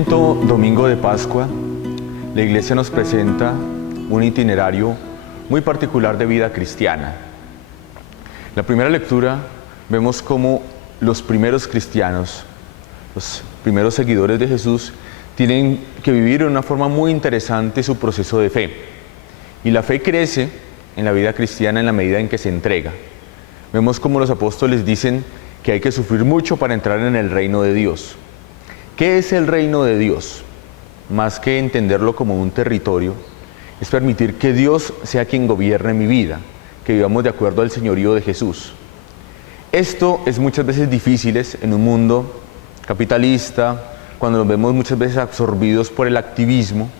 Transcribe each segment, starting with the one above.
quinto domingo de Pascua, la Iglesia nos presenta un itinerario muy particular de vida cristiana. La primera lectura vemos cómo los primeros cristianos, los primeros seguidores de Jesús, tienen que vivir de una forma muy interesante su proceso de fe. Y la fe crece en la vida cristiana en la medida en que se entrega. Vemos cómo los apóstoles dicen que hay que sufrir mucho para entrar en el reino de Dios. ¿Qué es el reino de Dios? Más que entenderlo como un territorio, es permitir que Dios sea quien gobierne mi vida, que vivamos de acuerdo al señorío de Jesús. Esto es muchas veces difícil en un mundo capitalista, cuando nos vemos muchas veces absorbidos por el activismo.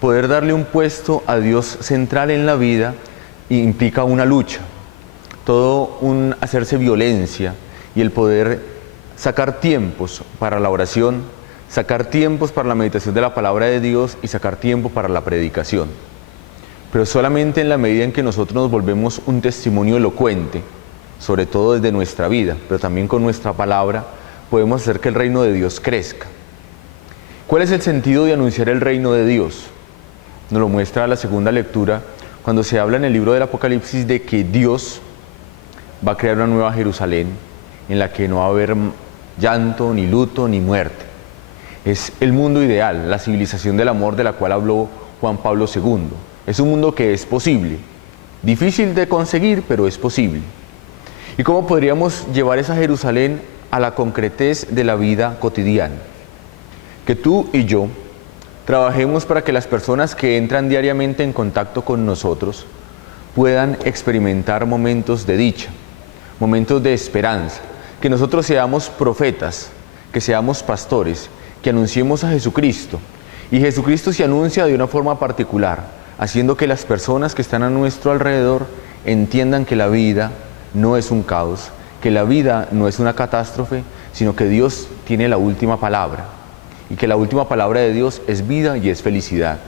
Poder darle un puesto a Dios central en la vida implica una lucha, todo un hacerse violencia, y el poder sacar tiempos para la oración, sacar tiempos para la meditación de la palabra de Dios y sacar tiempo para la predicación. Pero solamente en la medida en que nosotros nos volvemos un testimonio elocuente, sobre todo desde nuestra vida, pero también con nuestra palabra, podemos hacer que el reino de Dios crezca. ¿Cuál es el sentido de anunciar el reino de Dios? Nos lo muestra la segunda lectura, cuando se habla en el libro del Apocalipsis de que Dios va a crear una nueva Jerusalén, en la que no va a haber llanto, ni luto, ni muerte. Es el mundo ideal, la civilización del amor de la cual habló Juan Pablo II. Es un mundo que es posible, difícil de conseguir, pero es posible. ¿Y cómo podríamos llevar esa Jerusalén a la concretez de la vida cotidiana? Que tú y yo trabajemos para que las personas que entran diariamente en contacto con nosotros puedan experimentar momentos de dicha, momentos de esperanza, que nosotros seamos profetas, que seamos pastores, que anunciemos a Jesucristo. Y Jesucristo se anuncia de una forma particular, haciendo que las personas que están a nuestro alrededor entiendan que la vida no es un caos, que la vida no es una catástrofe, sino que Dios tiene la última palabra, y que la última palabra de Dios es vida y es felicidad.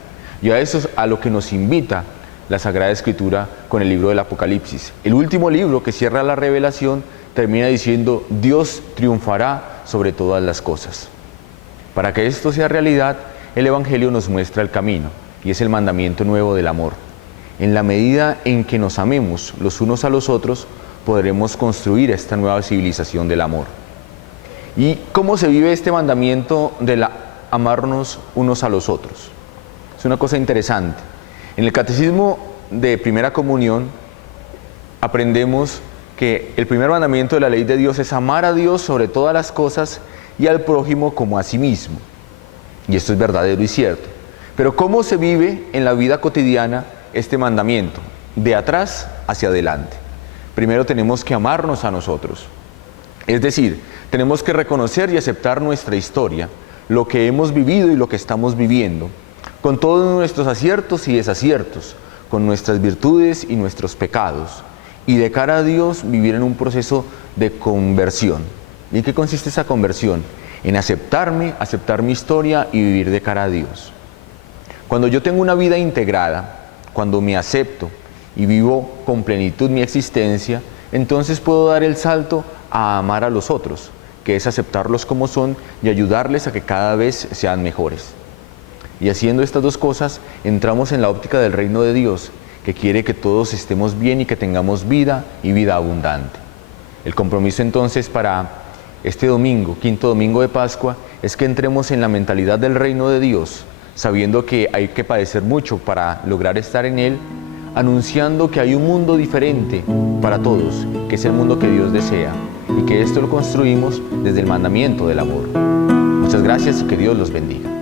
Y a eso es a lo que nos invita la Sagrada Escritura con el libro del Apocalipsis. El último libro que cierra la revelación termina diciendo: Dios triunfará sobre todas las cosas. Para que esto sea realidad, el Evangelio nos muestra el camino, y es el mandamiento nuevo del amor. En la medida en que nos amemos los unos a los otros, podremos construir esta nueva civilización del amor. ¿Y cómo se vive este mandamiento de amarnos unos a los otros? Es una cosa interesante. En el Catecismo de Primera Comunión aprendemos que el primer mandamiento de la ley de Dios es amar a Dios sobre todas las cosas y al prójimo como a sí mismo. Y esto es verdadero y cierto. Pero ¿cómo se vive en la vida cotidiana este mandamiento? De atrás hacia adelante. Primero tenemos que amarnos a nosotros. Es decir, tenemos que reconocer y aceptar nuestra historia, lo que hemos vivido y lo que estamos viviendo, con todos nuestros aciertos y desaciertos, con nuestras virtudes y nuestros pecados. Y de cara a Dios vivir en un proceso de conversión. ¿Y en qué consiste esa conversión? En aceptarme, aceptar mi historia y vivir de cara a Dios. Cuando yo tengo una vida integrada, cuando me acepto y vivo con plenitud mi existencia, entonces puedo dar el salto a amar a los otros, que es aceptarlos como son y ayudarles a que cada vez sean mejores. Y haciendo estas dos cosas, entramos en la óptica del reino de Dios, que quiere que todos estemos bien y que tengamos vida y vida abundante. El compromiso entonces para este domingo, quinto domingo de Pascua, es que entremos en la mentalidad del reino de Dios, sabiendo que hay que padecer mucho para lograr estar en él, anunciando que hay un mundo diferente para todos, que es el mundo que Dios desea, y que esto lo construimos desde el mandamiento del amor. Muchas gracias y que Dios los bendiga.